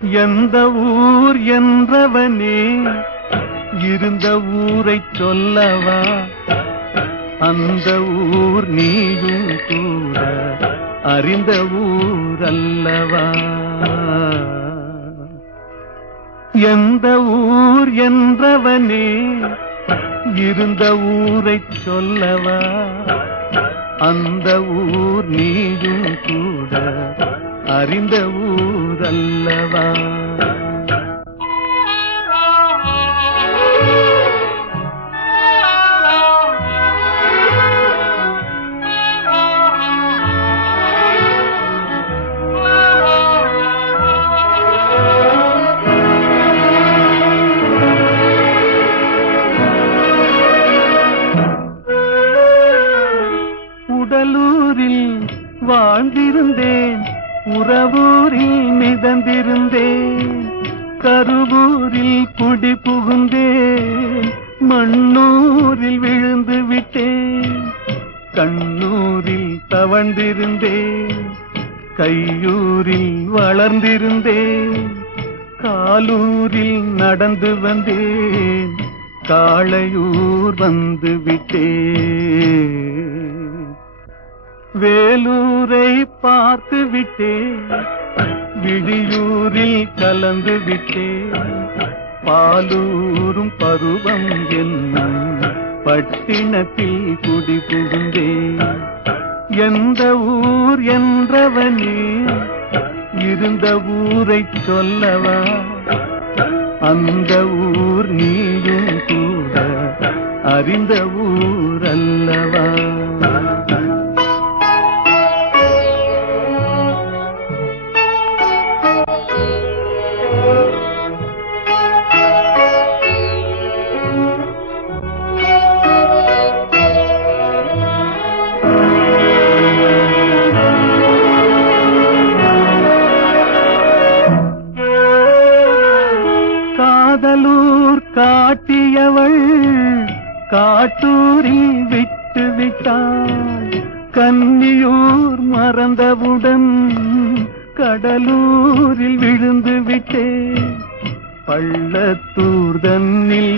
எந்த ஊர் என்றவனே இருந்த ஊரைச் சொல்லவா? அந்த ஊர் நீயும் கூட அறிந்த ஊர் அல்லவா? எந்த ஊர் என்றவனே இருந்த ஊரைச் சொல்லவா? அந்த ஊர் நீயும் கூட அறிந்த ஊர் அல்லவா? உடலூரில் வாழ்ந்திருந்தேன், உறவூரில் மிதந்திருந்தேன், கருவூரில் குடி புகுந்தேன், மண்ணூரில் விழுந்து விட்டேன், கண்ணூரில் தவழ்ந்திருந்தேன், கையூரில் வளர்ந்திருந்தேன், காலூரில் நடந்து வந்தேன், காளையூர் வந்து விட்டேன். வேலூரை பார்த்து விட்டேன், விழியூரில் கலந்து விட்டேன், பாலூரும் பருவம் என்னும் பட்டினத்தில் குடி புகுந்தேன். எந்த ஊர் என்றவனே இருந்த ஊரைச் சொல்லவா? அந்த ஊர் நீயும் கூட அறிந்த ஊர் அல்லவா? காதலூர் காட்டியவள் காட்டூரில் விட்டு விட்டாள், கன்னியூர் மறந்தவுடன் கடலூரில் விழுந்து விட்டேன், பள்ளத்தூர் தன்னில்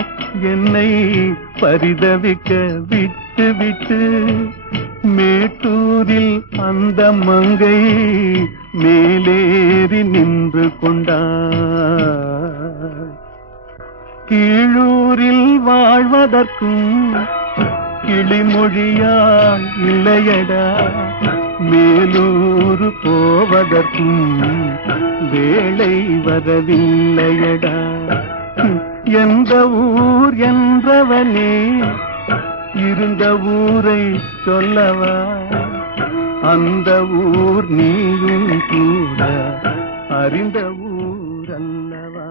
என்னை பரிதவிக்க விட்டு விட்டு மேட்டூரில் அந்த மங்கை மேலேறி நின்று கொண்டாள். கீழூரில் வாழ்வதற்கும் கிளிமொழியால் இல்லையடா, மேலூர் போவதற்கும் வேளை வரவில்லையடா. எந்த ஊர் என்றவனே இருந்த ஊரை சொல்லவா? அந்த ஊர் நீயும் கூட அறிந்த ஊர் அல்லவா?